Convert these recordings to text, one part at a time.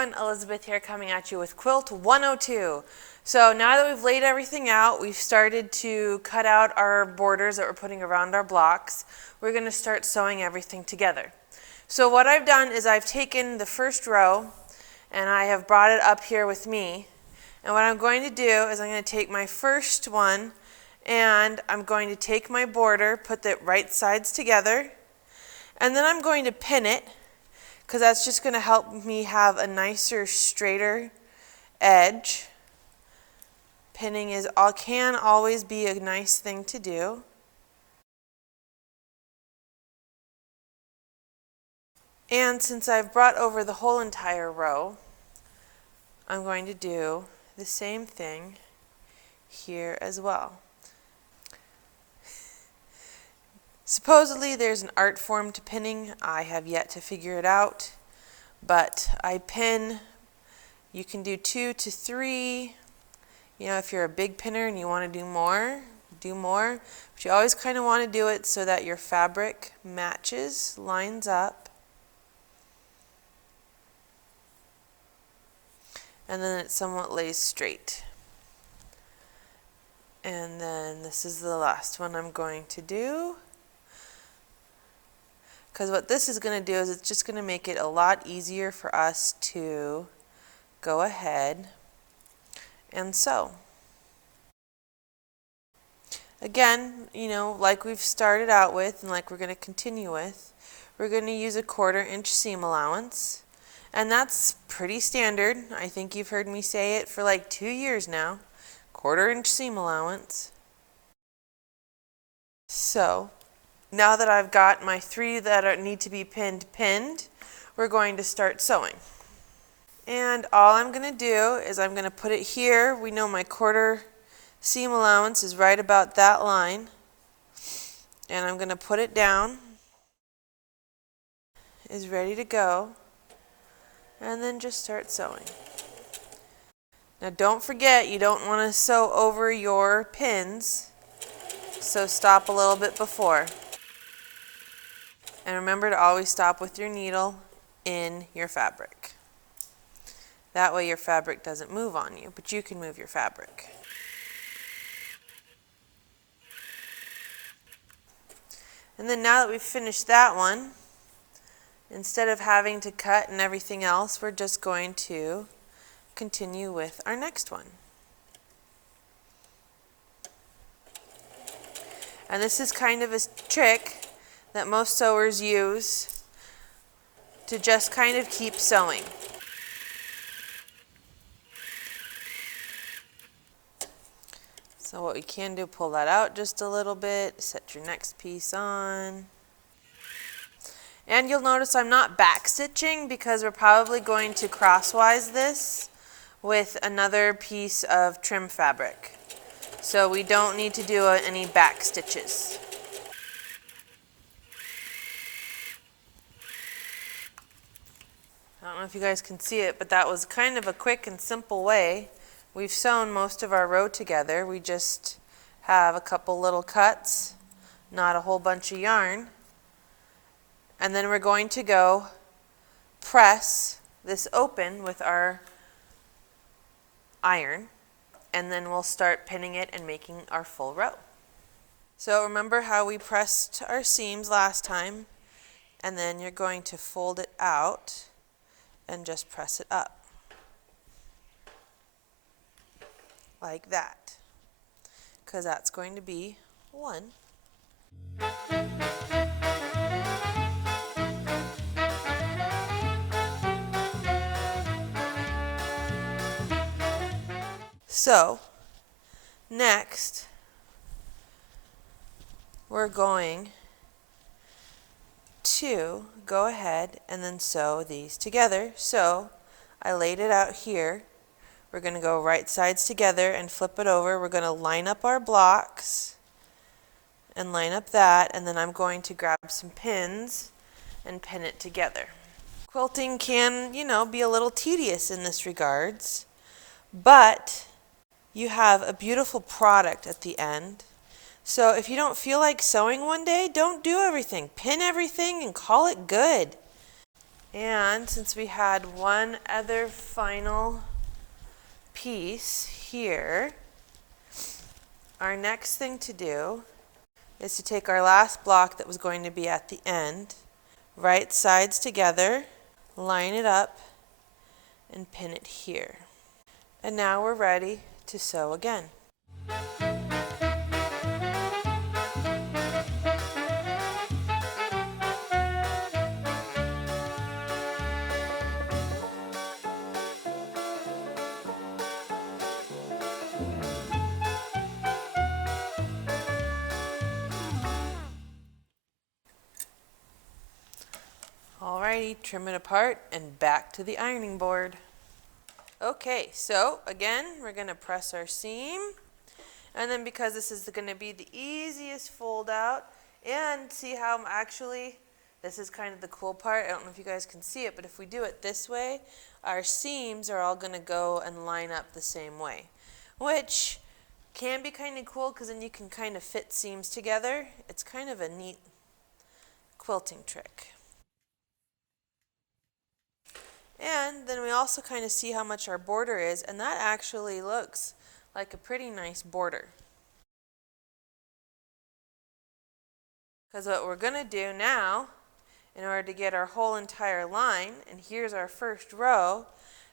everyone, Elizabeth here coming at you with Quilt 102. So now that we've laid everything out, we've started to cut out our borders that we're putting around our blocks. We're going to start sewing everything together. So what I've done is I've taken the first row and I have brought it up here with me. And what I'm going to do is I'm going to take my first one and I'm going to take my border, put the right sides together, and then I'm going to pin it, because that's just going to help me have a nicer, straighter edge. Pinning can always be a nice thing to do. And since I've brought over the whole entire row, I'm going to do the same thing here as well. Supposedly there's an art form to pinning. I have yet to figure it out, but I pin. You can do 2 to 3. You know, if you're a big pinner and you want to do more, do more. But you always kind of want to do it so that your fabric matches, lines up. And then it somewhat lays straight. And then this is the last one I'm going to do. Because what this is going to do is it's just going to make it a lot easier for us to go ahead and sew. Again, you know, like we've started out with and like we're going to continue with, we're going to use a 1/4 inch seam allowance. And that's pretty standard. I think you've heard me say it for like 2 years now. 1/4 inch seam allowance. So now that I've got my 3 that need to be pinned, we're going to start sewing. And all I'm going to do is I'm going to put it here. We know my 1/4 seam allowance is right about that line. And I'm going to put it down. Is ready to go. And then just start sewing. Now don't forget, you don't want to sew over your pins. So stop a little bit before. And remember to always stop with your needle in your fabric. That way your fabric doesn't move on you, but you can move your fabric. And then now that we've finished that one, instead of having to cut and everything else, we're just going to continue with our next one. And this is kind of a trick that most sewers use to just kind of keep sewing. So what we can do, pull that out just a little bit, set your next piece on. And you'll notice I'm not back stitching because we're probably going to crosswise this with another piece of trim fabric. So we don't need to do any back stitches. I don't know if you guys can see it, but that was kind of a quick and simple way. We've sewn most of our row together. We just have a couple little cuts, not a whole bunch of yarn. And then we're going to go press this open with our iron, and then we'll start pinning it and making our full row. So remember how we pressed our seams last time, and then you're going to fold it out and just press it up like that, because that's going to be 1. So next we're going to go ahead and then sew these together. So I laid it out here. We're going to go right sides together and flip it over. We're going to line up our blocks and line up that, and then I'm going to grab some pins and pin it together. Quilting can, you know, be a little tedious in this regards, but you have a beautiful product at the end. So if you don't feel like sewing one day, don't do everything. Pin everything and call it good. And since we had one other final piece here, our next thing to do is to take our last block that was going to be at the end, right sides together, line it up, and pin it here. And now we're ready to sew again. Alrighty, trim it apart and back to the ironing board. Okay, so again, we're going to press our seam. And then because this is going to be the easiest fold out, and see how I'm actually, this is kind of the cool part. I don't know if you guys can see it, but if we do it this way, our seams are all going to go and line up the same way, which can be kind of cool because then you can kind of fit seams together. It's kind of a neat quilting trick. And then we also kind of see how much our border is, and that actually looks like a pretty nice border. Because what we're going to do now, in order to get our whole entire line, and here's our first row,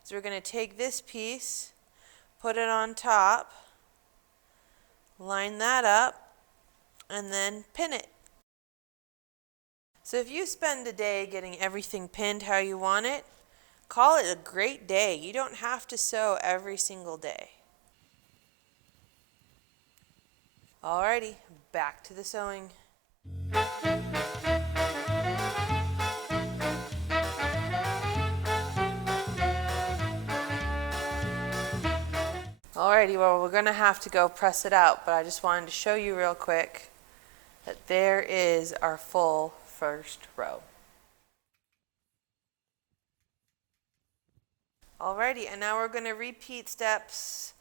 is we're going to take this piece, put it on top, line that up, and then pin it. So if you spend a day getting everything pinned how you want it, call it a great day. You don't have to sew every single day. Alrighty, back to the sewing. Alrighty, well, we're going to have to go press it out, but I just wanted to show you real quick that there is our full first row. Alrighty, and now we're going to repeat steps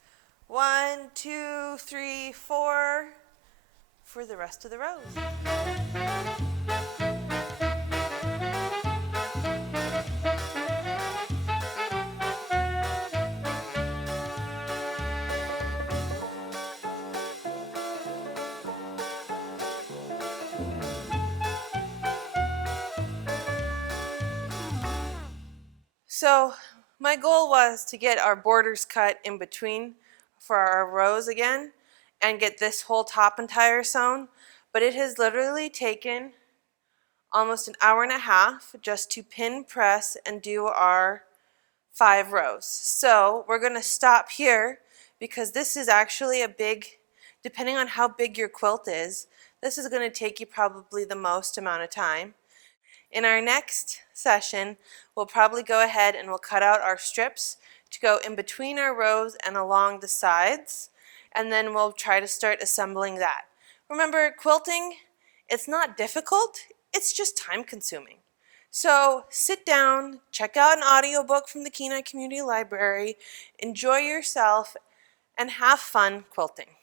1, 2, 3, 4 for the rest of the rows. So my goal was to get our borders cut in between for our rows again and get this whole top entire sewn, but it has literally taken almost an hour and a half just to pin, press, and do our 5 rows. So we're going to stop here because this is actually a big, depending on how big your quilt is, this is going to take you probably the most amount of time. In our next session, we'll probably go ahead and we'll cut out our strips to go in between our rows and along the sides, and then we'll try to start assembling that. Remember, quilting, it's not difficult, it's just time consuming. So sit down, check out an audiobook from the Kenai Community Library, enjoy yourself, and have fun quilting.